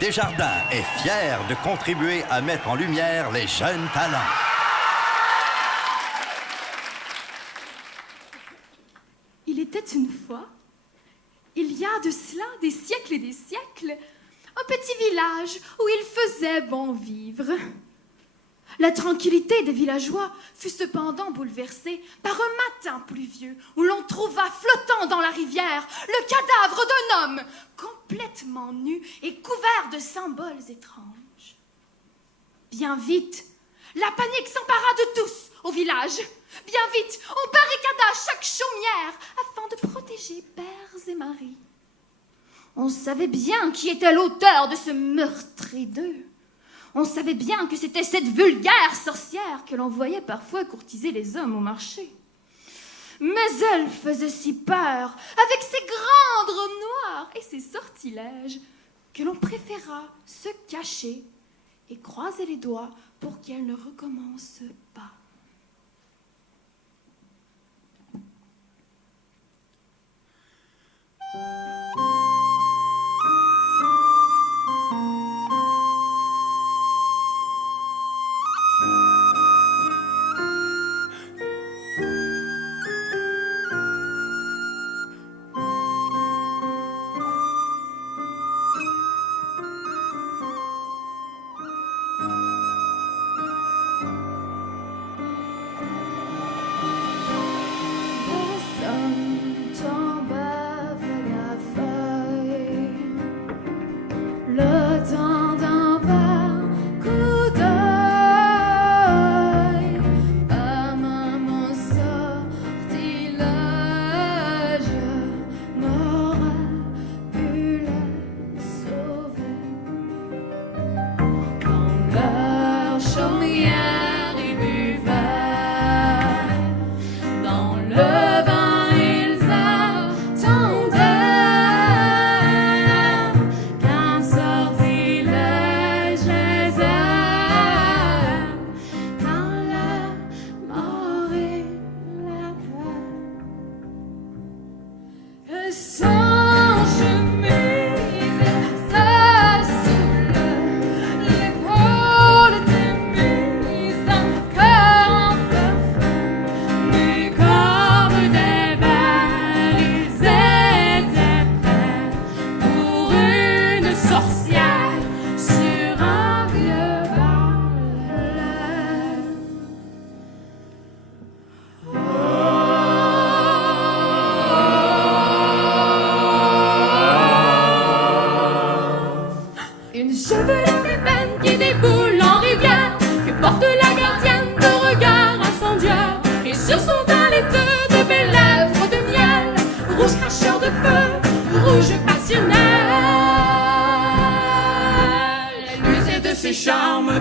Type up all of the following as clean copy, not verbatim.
Desjardins est fier de contribuer à mettre en lumière les jeunes talents. Il était une fois, il y a de cela des siècles et des siècles, un petit village où il faisait bon vivre. La tranquillité des villageois fut cependant bouleversée par un matin pluvieux où l'on trouva flottant dans la rivière le cadavre d'un homme complètement nu et couvert de symboles étranges. Bien vite, la panique s'empara de tous au village. Bien vite, on barricada chaque chaumière afin de protéger pères et maris. On savait bien qui était l'auteur de ce meurtre hideux. On savait bien que c'était cette vulgaire sorcière que l'on voyait parfois courtiser les hommes au marché. Mais elle faisait si peur, avec ses grandes robes noires et ses sortilèges, que l'on préféra se cacher et croiser les doigts pour qu'elle ne recommence pas.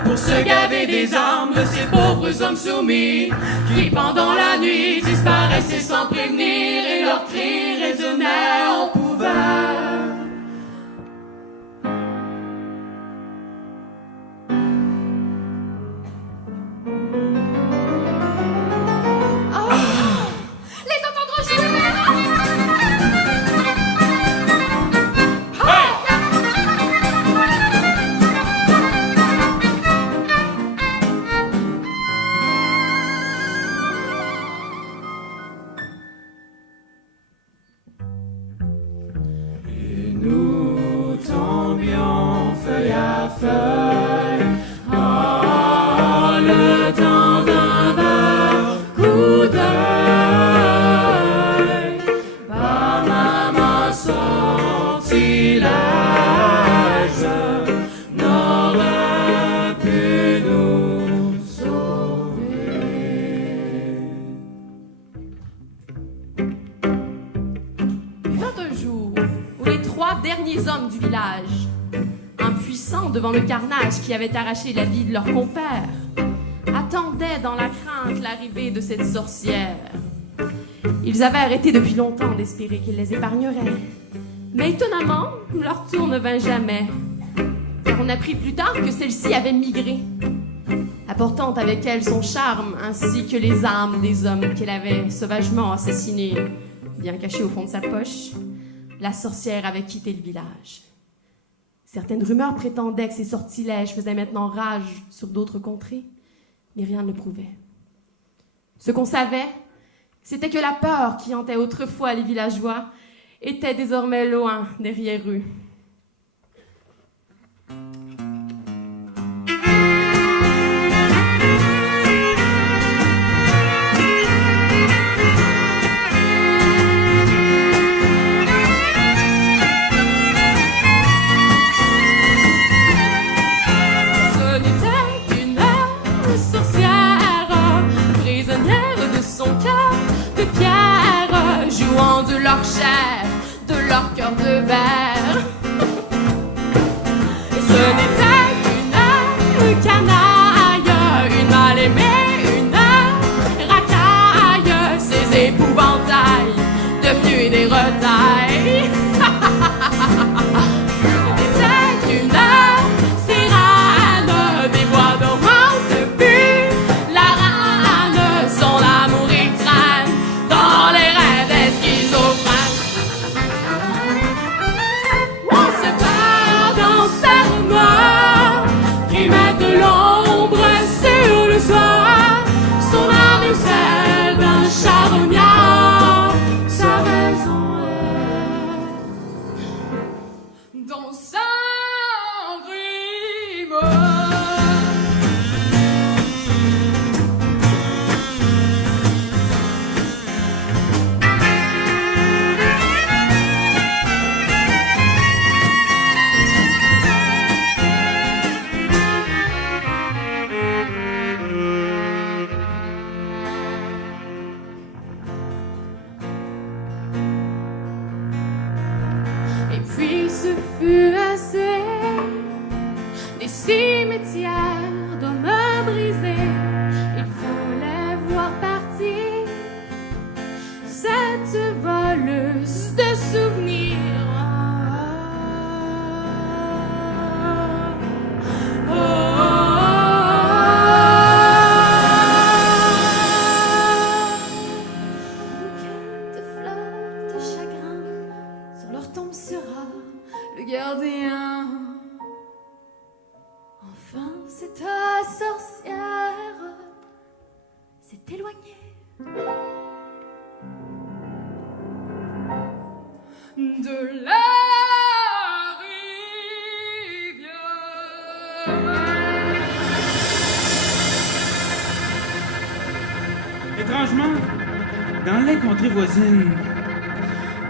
Pour se gaver des armes de ces pauvres hommes soumis qui pendant la nuit disparaissaient sans prévenir et leurs cris résonnaient en pouvoir. Devant le carnage qui avait arraché la vie de leur compère, attendaient dans la crainte l'arrivée de cette sorcière. Ils avaient arrêté depuis longtemps d'espérer qu'il les épargnerait. Mais étonnamment, leur tour ne vint jamais, car on apprit plus tard que celle-ci avait migré, apportant avec elle son charme ainsi que les âmes des hommes qu'elle avait sauvagement assassinés. Bien cachés au fond de sa poche, la sorcière avait quitté le village. Certaines rumeurs prétendaient que ces sortilèges faisaient maintenant rage sur d'autres contrées, mais rien ne le prouvait. Ce qu'on savait, c'était que la peur qui hantait autrefois les villageois était désormais loin derrière eux. Leur chair, de leur cœur de verre. Et ce n'était qu'une canaille, une mal aimée, une racaille, ces épouvantails devenus des retailles. C'était qu'une sirène des bois dormants pue, la rane, son amour il traîne dans les rêves schizophrènes. Qui met de l'ombre sur le soir, son âme est celle d'un charognard, sa raison est dans sa rime. Puis ce fut assez des cimetières d'hommes brisés. Il fallait voir partir cette voleuse de souvenirs. De fleurs de chagrin, sur leur tombe sera le gardien. Enfin, cette sorcière s'est éloignée de la rivière. Étrangement, dans les contrées voisines,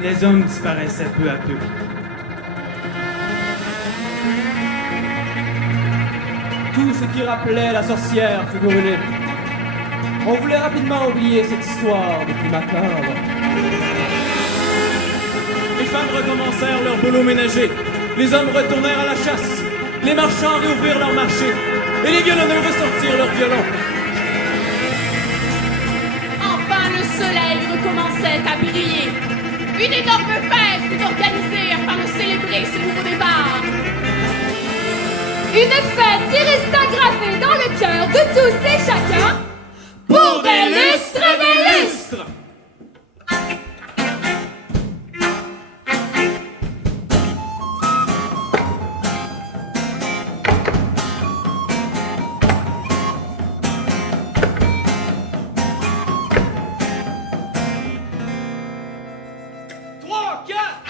les hommes disparaissaient peu à peu. Tout ce qui rappelait la sorcière fut brûlé. On voulait rapidement oublier cette histoire des plus macabre. Les femmes recommencèrent leur boulot ménager. Les hommes retournèrent à la chasse. Les marchands réouvrirent leur marché. Et les violonneux ressortirent leurs violons. Enfin, le soleil recommençait à briller. Une énorme fête fut organisée afin de célébrer ce nouveau départ. Une fête qui resta gravée dans le cœur de tous et chacun Pour des lustres et des lustres. Trois, quatre.